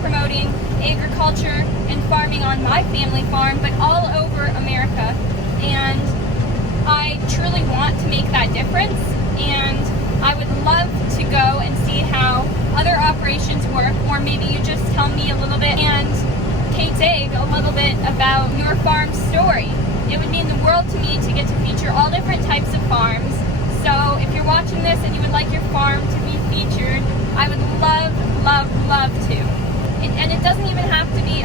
promoting agriculture and farming on my family farm, but all over America. And I truly want to make that difference, and I would love to go and see how other operations work, or maybe you just tell me a little bit and Kate's Egg a little bit about your farm story. It would mean the world to me to get to feature all different types of farms. So if you're watching this and you would like your farm to be featured, I would love, love, love to. And it doesn't even have to be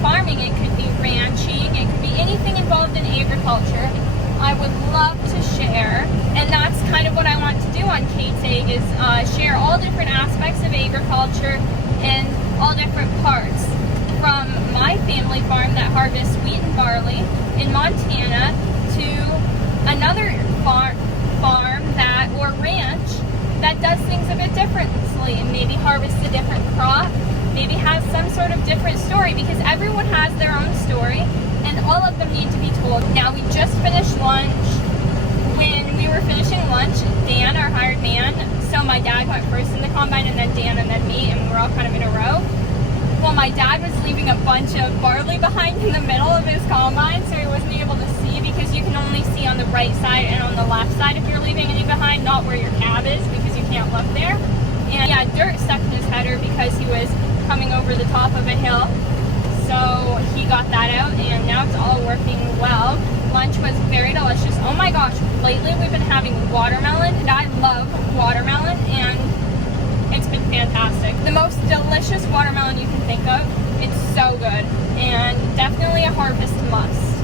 farming. It could be ranching. It could be anything involved in agriculture. I would love to share, and that's kind of what I want to do on Kate's Egg, is share all different aspects of agriculture and all different parts, from my family farm that harvests wheat and barley in Montana to another farm that, or ranch, that does things a bit differently and maybe harvests a different crop, maybe has some sort of different story, because everyone has their own story and all of them need to be told. Now, we just finished lunch. When we were finishing lunch, Dan, our hired man, so my dad went first in the combine, and then Dan, and then me, and we were all kind of in a row. Well, my dad was leaving a bunch of barley behind in the middle of his combine, so he wasn't able to see, because you can only see on the right side and on the left side if you're leaving any behind, not where your cab is, because you can't look there. And yeah, dirt stuck in his header because he was coming over the top of a hill. So he got that out, and now it's all working well. Lunch was very delicious. Oh my gosh, lately we've been having watermelon, and I love watermelon, and it's been fantastic. The most delicious watermelon you can think of. It's so good, and definitely a harvest must.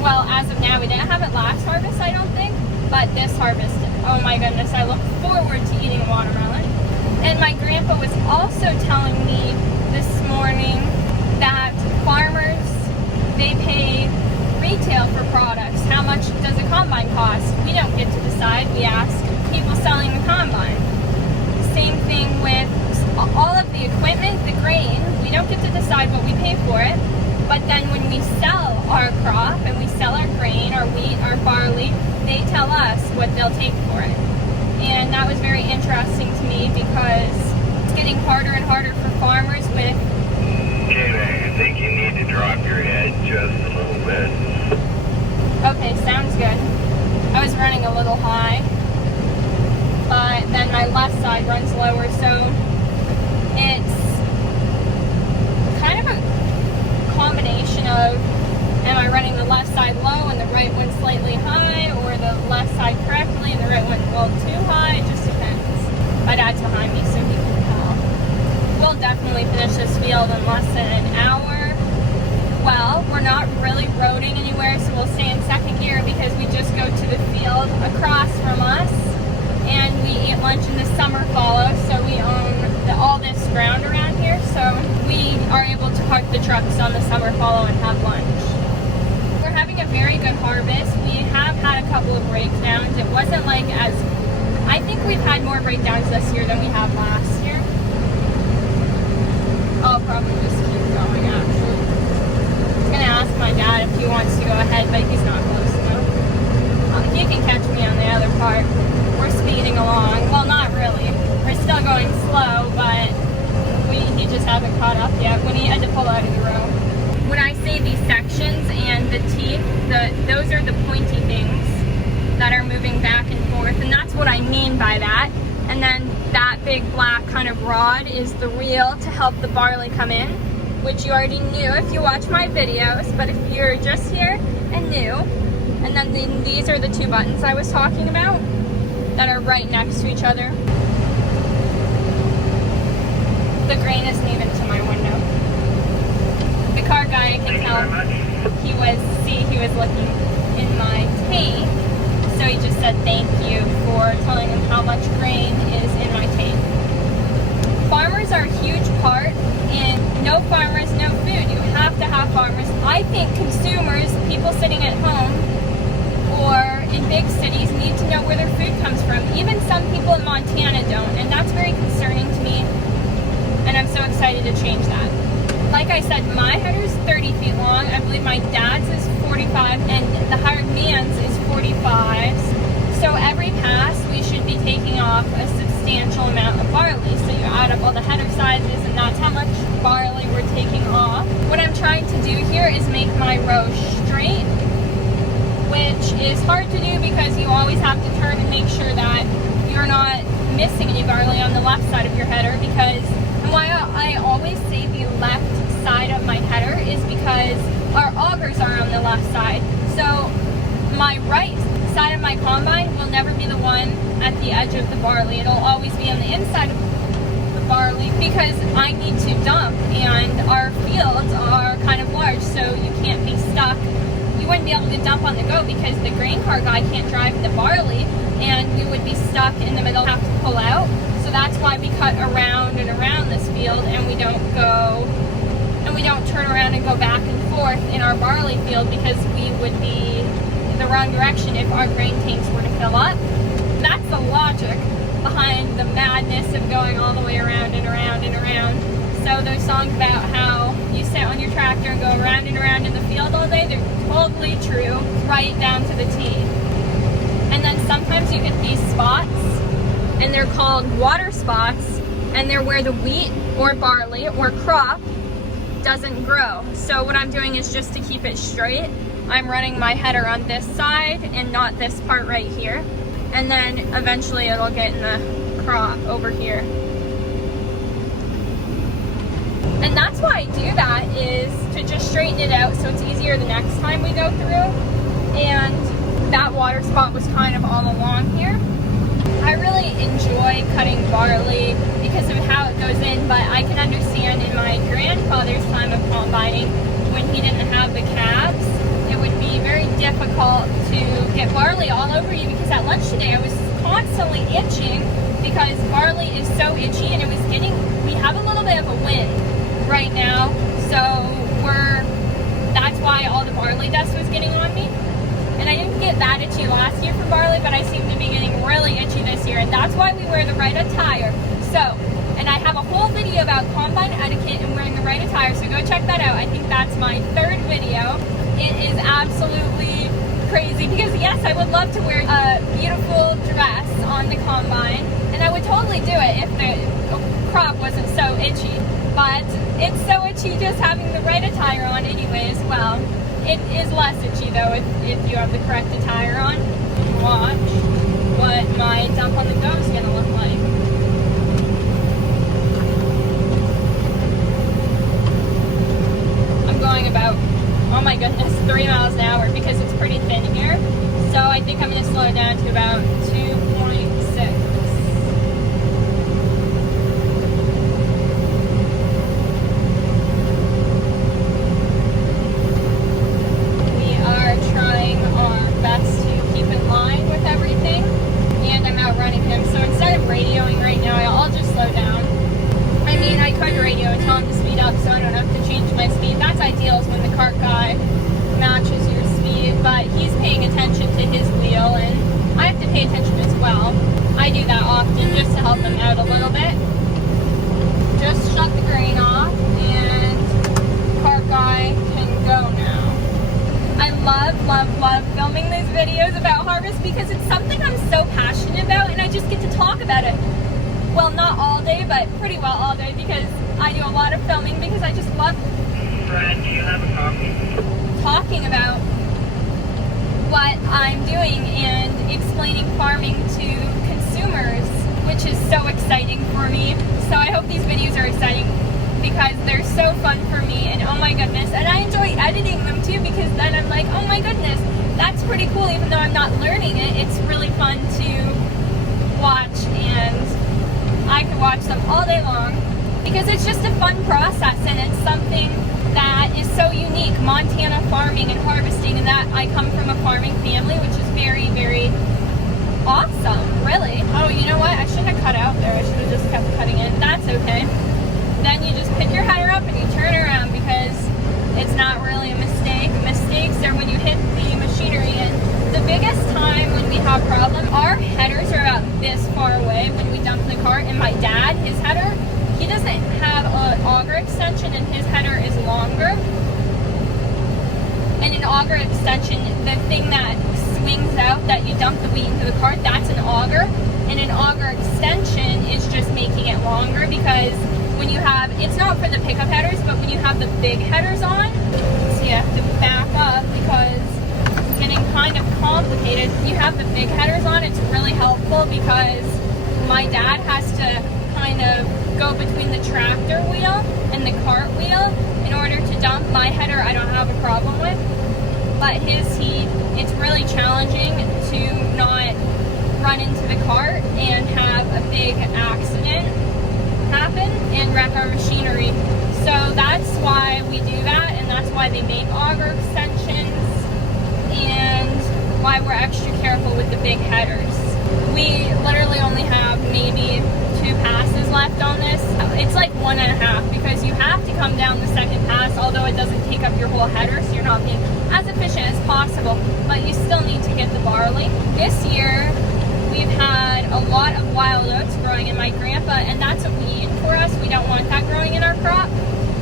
Well, as of now, we didn't have it last harvest, I don't think, but this harvest, oh my goodness, I look forward to eating watermelon. And my grandpa was also telling me this morning that farmers, they pay retail for products. How much does a combine cost? We don't get to decide. We ask people selling the combine. Same thing with all of the equipment, the grain. We don't get to decide what we pay for it. But then when we sell our crop and we sell our grain, our wheat, our barley, they tell us what they'll take for it. And that was very interesting to me, because it's getting harder and harder for farmers with... I think you need to drop your head just a little bit. Okay, sounds good. I was running a little high, but then my left side runs lower, so it's kind of a combination of, am I running the left side low and the right one slightly high, or the left side correctly and the right one a little too high? It just depends. My dad's behind me, so he can tell. We'll definitely finish this field in less than an hour. Well, we're not really roading anywhere, so we'll stay in second gear, because we just go to the field across from us, and we eat lunch in the summer fallow, so we own all this ground around here, so we are able to park the trucks on the summer fallow and have lunch. We're having a very good harvest. We have had a couple of breakdowns. It wasn't like as... I think we've had more breakdowns this year than we have last year. I'll probably just keep going, actually. I was going to ask my dad if he wants to go ahead, but he's not close enough. He can catch me on the other part. We're speeding along. Well, not really. We're still going slow, but he just hasn't caught up yet when he had to pull out of the road. When I say these sections and the teeth, those are the pointy things that are moving back and forth, and that's what I mean by that. And then that big black kind of rod is the reel to help the barley come in, which you already knew if you watch my videos, but if you're just here and new. And then these are the two buttons I was talking about that are right next to each other. The grain isn't even to my window. The car guy, I can tell, he was looking in my tank, so he just said thank you for telling him how much grain is in my tank. Farmers are a huge part, and no farmers, no food. You have to have farmers. I think consumers, people sitting at home or in big cities, need to know where their food comes from. Even some people in Montana don't, and that's very concerning to me, and I'm so excited to change that. Like I said, my header is 30 feet long. I believe my dad's is 45, and the hired man's is 45. So every pass, we should be taking off a substantial amount of barley. So you add up all the header sizes, and that's how much barley do here is make my row straight, which is hard to do because you always have to turn and make sure that you're not missing any barley on the left side of your header, because, and why I always say the left side of my header is because our augers are on the left side. So my right side of my combine will never be the one at the edge of the barley. It'll always be on the inside of the barley because I need to dump, and our fields are kind of large, so you can't be stuck. You wouldn't be able to dump on the go because the grain car guy can't drive the barley, and we would be stuck in the middle, have to pull out. So that's why we cut around and around this field, and we don't turn around and go back and forth in our barley field, because we would be the wrong direction if our grain tanks were to fill up. That's the logic behind the madness of going all the way around and around and around. So those songs about how you sit on your tractor and go around and around in the field all day, they're totally true, right down to the T. And then sometimes you get these spots, and they're called water spots, and they're where the wheat or barley or crop doesn't grow. So what I'm doing is, just to keep it straight, I'm running my header on this side and not this part right here. And then eventually it'll get in the crop over here. And that's why I do that, is to just straighten it out so it's easier the next time we go through. And that water spot was kind of all along here. I really enjoy cutting barley because of how it goes in, but I can understand in my grandfather's time of combining, when he didn't have the calves, it would be very difficult to get barley all over you, because at lunch today I was constantly itching because barley is so itchy, and it was getting, we have a little bit of a wind right now, so that's why all the barley dust was getting on me. And I didn't get that itchy last year for barley, but I seem to be getting really itchy this year, and that's why we wear the right attire. So, and I have a whole video about combine etiquette and wearing the right attire, so go check that out. I think that's my 3rd video. It is absolutely crazy, because yes, I would love to wear a beautiful dress on the combine, and I would totally do it if the crop wasn't so itchy, but it's so itchy just having the right attire on anyway as well. It is less itchy though if you have the correct attire on. Watch what my dump on the go is going to look like. I'm going about, oh my goodness, 3 miles an hour because it's pretty thin here. So I think I'm going to slow it down to about 2.6. Radioing right now, I'll just slow down. I mean, I could radio and tell him to speed up so I don't have to change my speed. That's ideal, is when the cart guy matches your speed, but he's paying attention to his wheel, and I have to pay attention as well. I do that often just to help him out a little bit. Just shut the grain off, and cart guy can go now. I love filming these videos about harvest because it's something I'm so passionate about, and I just get to talk about it. Well, not all day, but pretty well all day, because I do a lot of filming because I just love Brad, do you have a copy? Talking about what I'm doing and explaining farming to consumers, which is so exciting for me. So I hope these videos are exciting because they're so fun for me, and oh my goodness, and I enjoy editing them too, because then I'm like, oh my goodness, that's pretty cool. Even though I'm not learning it, it's really fun to watch, and I could watch them all day long because it's just a fun process, and it's something that is so unique, Montana farming and harvesting, and that I come from a farming family, which is very, very awesome, really. Oh, you know what? I shouldn't have cut out there. I should have just kept cutting it. That's okay. Then you just pick your header up and you turn around, because it's not really a mistake. Mistakes are when you hit the machinery. And the biggest time when we have problems, our headers are about this far away when we dump the cart, and my dad, his header, he doesn't have an auger extension, and his header is longer. And an auger extension, the thing that swings out that you dump the wheat into the cart, that's an auger. And an auger extension is just making it longer, because when you have, it's not for the pickup headers, but when you have the big headers on, so you have to back up because it's getting kind of complicated. When you have the big headers on, it's really helpful because my dad has to kind of go between the tractor wheel and the cart wheel in order to dump. My header I don't have a problem with, but it's really challenging to not run into the cart and have a big accident happen and wreck our machinery. So that's why we do that, and that's why they make auger extensions and why we're extra careful with the big headers. We literally only have maybe 2 passes left on this. It's like 1.5 because you have to come down the second pass, although it doesn't take up your whole header, so you're not being as efficient as possible, but you still need to get the barley. This year we've had a lot of wild oats growing in my grandpa, and that's a weed for us. We don't want that growing in our crop.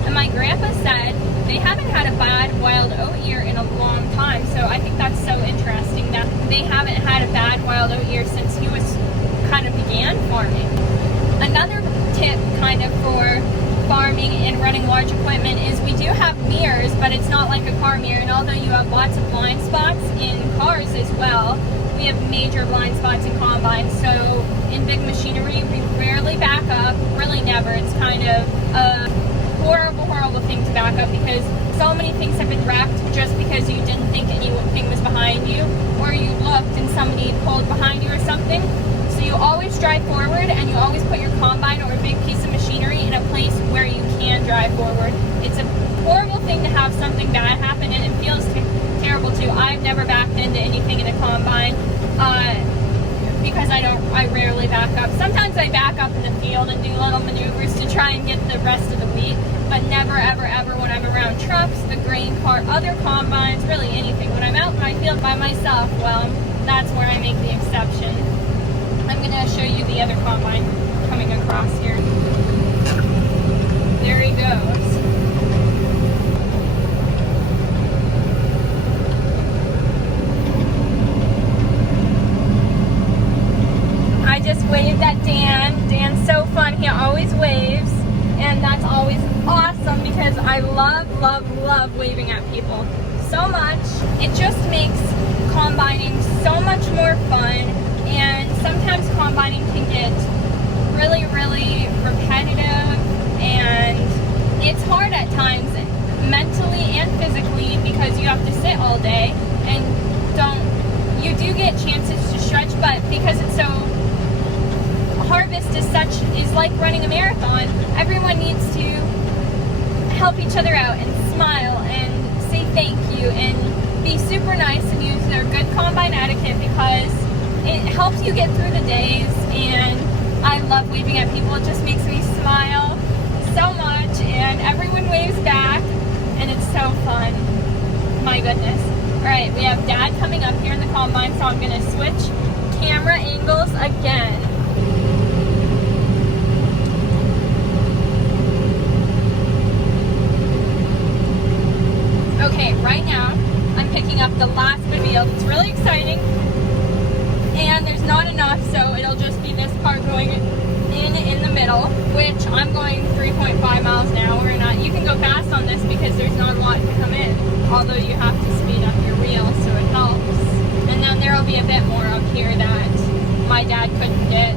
And my grandpa said they haven't had a bad wild oat year in a long time, so I think that's so interesting that they haven't had a bad wild oat year since he was kind of began farming. Another tip kind of for farming and running large equipment is we do have mirrors, but it's not like a car mirror, and although you have lots of blind spots in cars as well, we have major blind spots in combines. So in big machinery, we rarely back up, really never. It's kind of a horrible thing to back up because so many things have been wrecked just because you didn't think anything was behind you, or you looked and somebody pulled behind you or something. So you always drive forward, and you always put your combine or a big piece of machinery in a place where you can drive forward. It's a horrible thing to have something bad happen, and it feels terrible too. I've never backed into anything in a combine because I rarely back up. Sometimes I back up in the field and do little maneuvers to try and get the rest of the wheat, but never ever when I'm around trucks, the grain cart, other combines, really anything. When I'm out in my field by myself, well, that's where I make the exception. I'm going to show you the other combine coming across here. There he goes. I just waved at Dan. Dan's so fun. He always waves, and that's always awesome because I love waving at people so much. It just makes combining so much more fun, and sometimes combining can get really repetitive, and it's hard at times mentally and physically because you have to sit all day and you do get chances to stretch, but because it's so harvest is like running a marathon, everyone needs to help each other out and smile and say thank you and be super nice and use their good combine etiquette because it helps you get through the days. And I love waving at people. It just makes me smile so much, and everyone waves back, and it's so fun. My goodness. Alright, we have Dad coming up here in the combine, so I'm going to switch camera angles again. Okay, right now I'm picking up the last field. It's really exciting, and there's not enough, so it'll just be this part going in the middle, which I'm going 3.5 miles an hour, and you can go fast on this because there's not a lot to come in, although you have to speed up your wheel, so it helps. And then there will be a bit more up here that my dad couldn't get,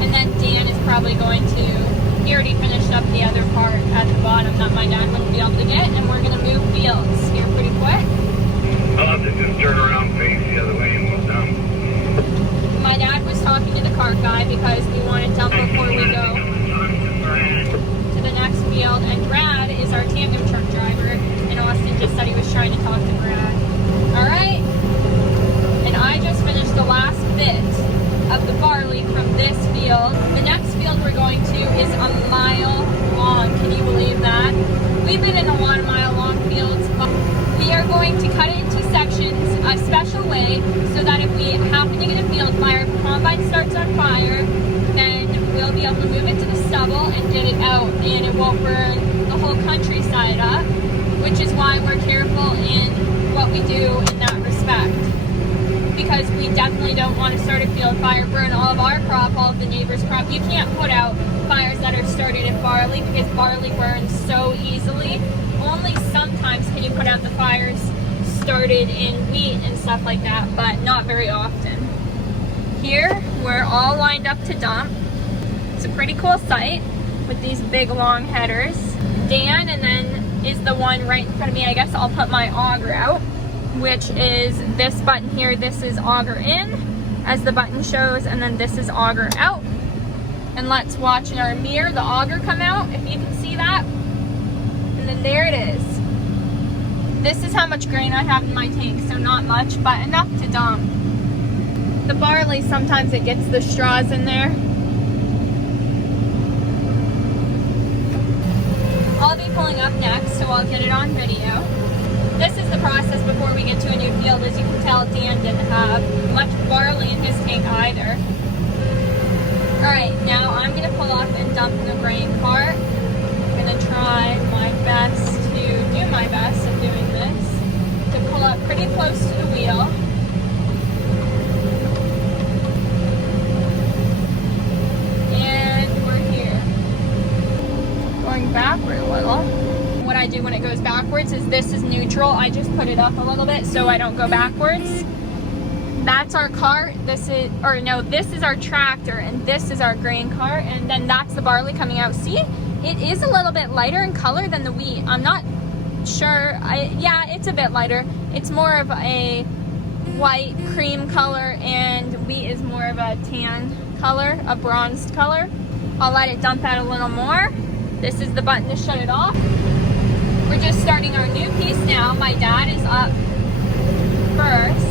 and then Dan is probably going to, he already finished up the other part at the bottom that my dad wouldn't be able to get, and we're going to move fields here pretty quick. I'll have to just turn around, face the other way, and we'll dump. My dad was talking to the cart guy because we want to dump before we go to the next field, and Brad is our tandem truck driver, and Austin just said he was trying to talk to Brad. Alright, and I just finished the last bit of the barley from this field. The next field we're going to is a mile long. Can you believe that? We've been in a lot of mile-long fields, but we are going to cut it into sections a special way so that if we happen to get a field fire, if the combine starts on fire, then we'll be able to move it to the stubble and get it out, and it won't burn the whole countryside up, which is why we're careful in what we do in that respect. Because we definitely don't want to start a field fire, burn all of our crop, all of the neighbors' crop. You can't put out fires that are started at barley because barley burns so easily. Only sometimes can you put out the fires started in wheat and stuff like that, but not very often. Here, we're all lined up to dump. It's a pretty cool site with these big long headers. Dan, and then is the one right in front of me. I guess I'll put my auger out, which is this button here. This is auger in, as the button shows, and then this is auger out. And let's watch in our mirror the auger come out, if you can see that. And then there it is. This is how much grain I have in my tank, so not much, but enough to dump. The barley, sometimes it gets the straws in there. I'll be pulling up next, so I'll get it on video. This is the process before we get to a new field. As you can tell, Dan didn't have much barley in his tank either. Alright, now I'm going to pull up and dump in the grain cart. I'm going to try my best to do my best at doing this. To pull up pretty close to the wheel. And we're here. Going backward a little. What I do when it goes backwards is this is neutral. I just put it up a little bit so I don't go backwards. That's our cart. This is our tractor, and this is our grain cart, and then that's the barley coming out. See, it is a little bit lighter in color than the wheat. I'm not sure. Yeah, it's a bit lighter. It's more of a white cream color, and wheat is more of a tan color, a bronzed color. I'll let it dump out a little more. This is the button to shut it off. We're just starting our new piece now. My dad is up first.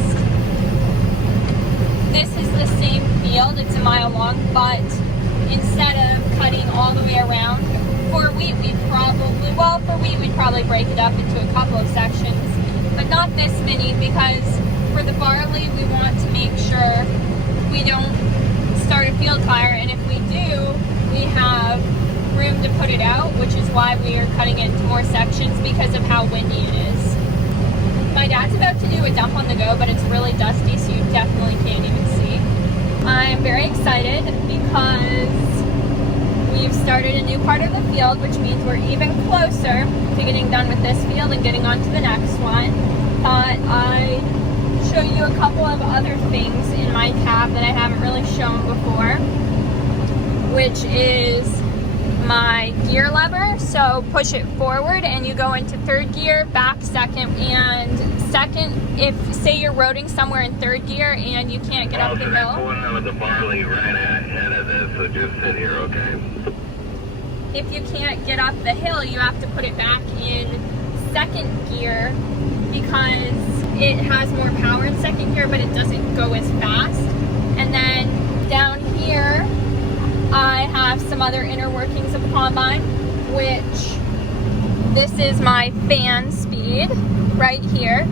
This is the same field. It's a mile long, but instead of cutting all the way around, for wheat we'd probably break it up into a couple of sections, but not this many, because for the barley we want to make sure we don't start a field fire, and if we do, we have room to put it out, which is why we are cutting it into more sections because of how windy it is. My dad's about to do a dump on the go, but it's really dusty, so you definitely can't even see. I'm very excited because we've started a new part of the field, which means we're even closer to getting done with this field and getting on to the next one. Thought I'd show you a couple of other things in my cab that I haven't really shown before, which is my gear lever. So push it forward and you go into third gear, back second, and second, if say you're roading somewhere in third gear and you can't get up the hill. Pulling out of the barley right ahead of this, so just sit here, okay? If you can't get up the hill, you have to put it back in second gear because it has more power in second gear, but it doesn't go as fast. And then down here, I have some other inner workings of the combine, which this is my fan speed right here,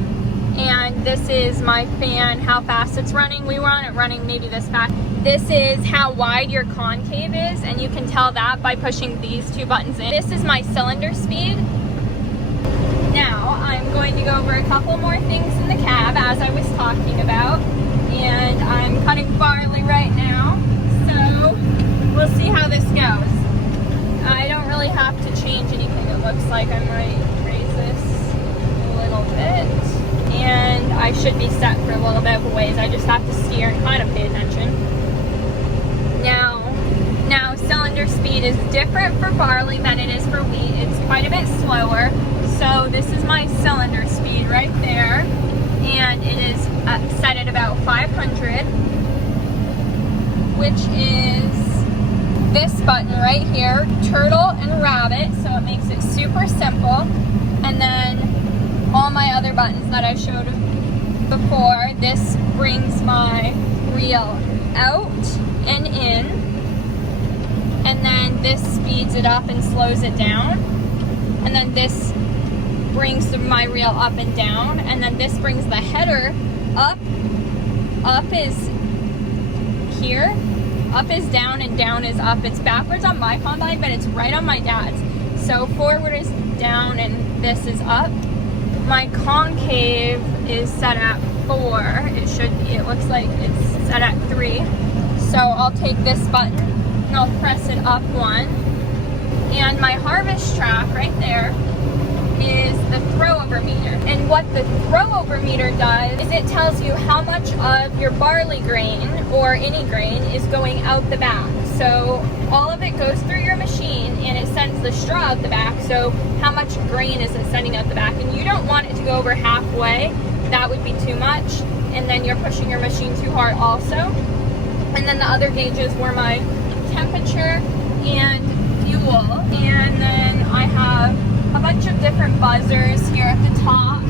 and this is my fan, how fast it's running. We want it running maybe this fast. This is how wide your concave is, and you can tell that by pushing these two buttons in. This is my cylinder speed. Now I'm going to go over a couple more things in the cab as I was talking about, and I'm cutting barley right now, so we'll see how this goes. I don't really have to change anything. It looks like I might raise this a little bit, and I should be set for a little bit of a ways. I just have to steer and kind of pay attention. Now cylinder speed is different for barley than it is for wheat. It's quite a bit slower. So this is my cylinder speed right there, and it is set at about 500, which is this button right here, turtle and rabbit, so it makes it super simple. And then all my other buttons that I showed before, this brings my reel out and in, and then this speeds it up and slows it down, and then this brings my reel up and down, and then this brings the header up. Up is here, up is down, and down is up. It's backwards on my combine, but it's right on my dad's. So forward is down and this is up. My concave is set at 4. It should be. It looks like it's set at 3. So I'll take this button and I'll press it up 1. And my harvest track right there is the throw-over meter. And what the throw-over meter does is it tells you how much of your barley grain or any grain is going out the back. So all of it goes through your machine and it sends the straw out the back. So how much grain is it sending out the back? And you don't want it to go over halfway. That would be too much. And then you're pushing your machine too hard also. And then the other gauges were my temperature and fuel. And then I have a bunch of different buzzers here at the top.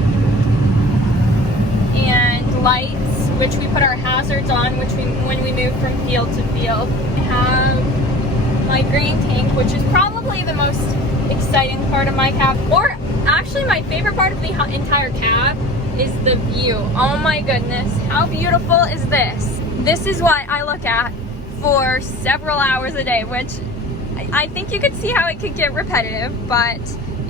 And lights, which we put our hazards on when we move from field to field. I have my grain tank, which is probably the most exciting part of my cab, or actually my favorite part of the entire cab is the view. Oh my goodness, how beautiful is this? This is what I look at for several hours a day, which I think you could see how it could get repetitive, but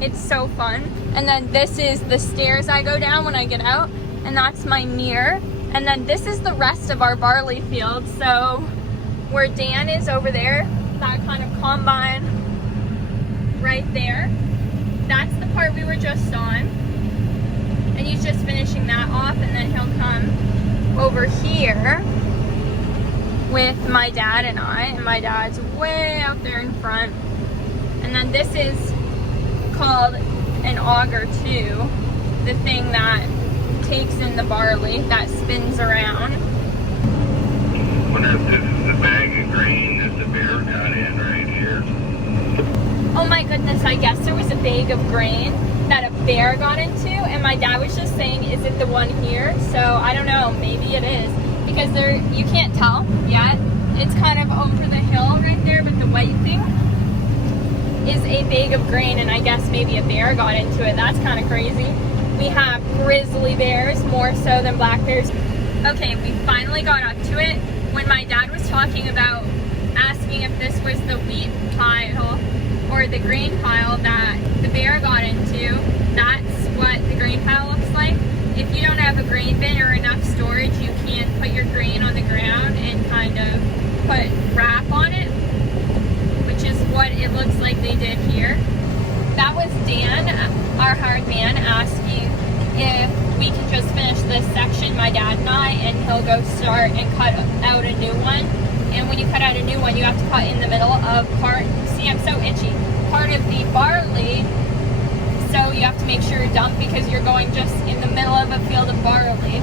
it's so fun. And then this is the stairs I go down when I get out, and that's my mirror. And then this is the rest of our barley field. So where Dan is over there, that kind of combine right there, that's the part we were just on. And he's just finishing that off, and then he'll come over here with my dad and I, and my dad's way out there in front. And then this is called an auger too, the thing that takes in the barley that spins around. I wonder if this is the bag of grain that the bear got in right here. Oh my goodness, I guess there was a bag of grain that a bear got into, and my dad was just saying, is it the one here? So I don't know, maybe it is, because there, you can't tell yet. It's kind of over the hill right there, but the white thing is a bag of grain, and I guess maybe a bear got into it. That's kind of crazy. We have grizzly bears, more so than black bears. Okay, we finally got up to it. When my dad was talking about asking if this was the wheat pile or the grain pile that the bear got into, that's what the grain pile looks like. If you don't have a grain bin or enough storage, you can put your grain on the ground and kind of put wrap on it, which is what it looks like they did here. That was Dan, our hired man, asking if we can just finish this section, my dad and I, and he'll go start and cut out a new one. And when you cut out a new one, you have to cut in the middle of part, see, I'm so itchy, part of the barley. So you have to make sure you dump, because you're going just in the middle of a field of barley.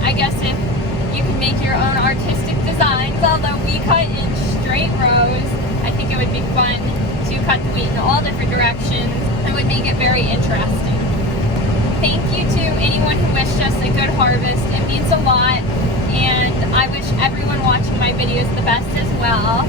I guess if you can make your own artistic designs, although we cut in straight rows, I think it would be fun to cut the wheat in all different directions and would make it very interesting. Thank you to anyone who wished us a good harvest. It means a lot, and I wish everyone watching my videos the best as well.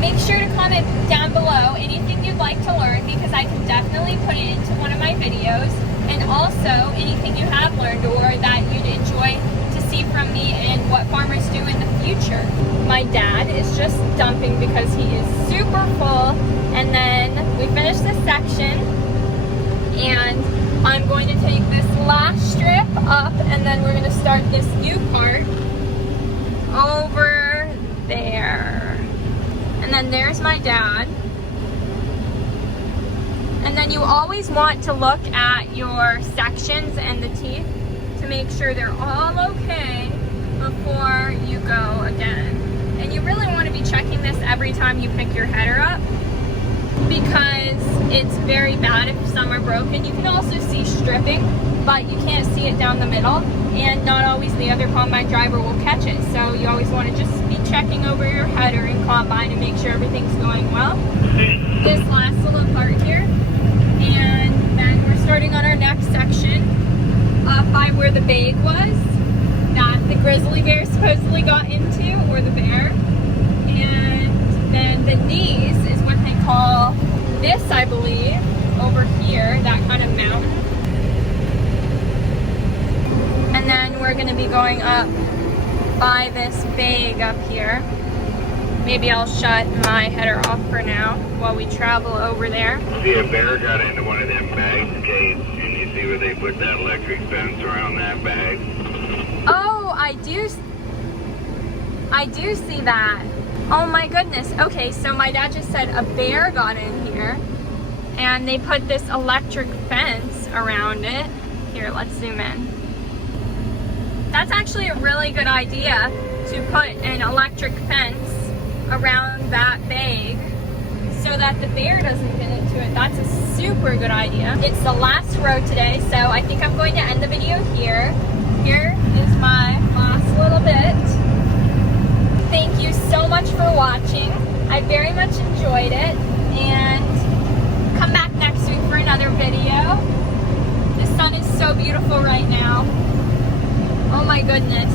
Make sure to comment down below anything you'd like to learn, because I can definitely put it into one of my videos, and also anything you have learned or that you'd enjoy to see from me and what farmers do in the future. My dad is just dumping because he is super full, and then we finish this section, and I'm going to take this last strip up, and then we're going to start this new part over there. And then there's my dad. And then you always want to look at your sections and the teeth to make sure they're all okay before you go again. And you really want to be checking this every time you pick your header up, because it's very bad if some are broken. You can also see stripping, but you can't see it down the middle, and not always the other combine driver will catch it. So you always want to just be checking over your header and combine and make sure everything's going well. This last little part here, and then we're starting on our next section up by where the bag was that the grizzly bear supposedly got into, or the bear. And then the knees is what they call this, I believe, over here, that kind of mountain. And then we're going to be going up by this bag up here. Maybe I'll shut my header off for now while we travel over there. See, a bear got into one of them bags, Kate, and you see where they put that electric fence around that bag? Oh, I do see that. Oh my goodness. Okay, so my dad just said a bear got in here and they put this electric fence around it. Here, let's zoom in. That's actually a really good idea to put an electric fence around that bag so that the bear doesn't get into it. That's a super good idea. It's the last row today, so I think I'm going to end the video here. Here is my last little bit. Thank you so much for watching. I very much enjoyed it, and come back next week for another video. The sun is so beautiful right now. Oh my goodness.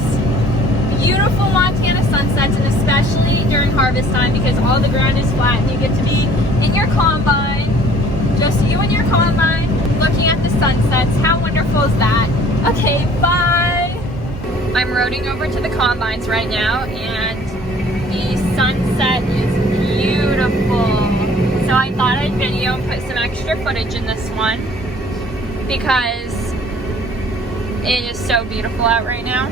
Beautiful Montana sunsets, and especially during harvest time because all the ground is flat and you get to be in your combine, just you and your combine, looking at the sunsets. How wonderful is that? Okay, bye! I'm roading over to the combines right now, and the sunset is beautiful. So I thought I'd video and put some extra footage in this one because it is so beautiful out right now.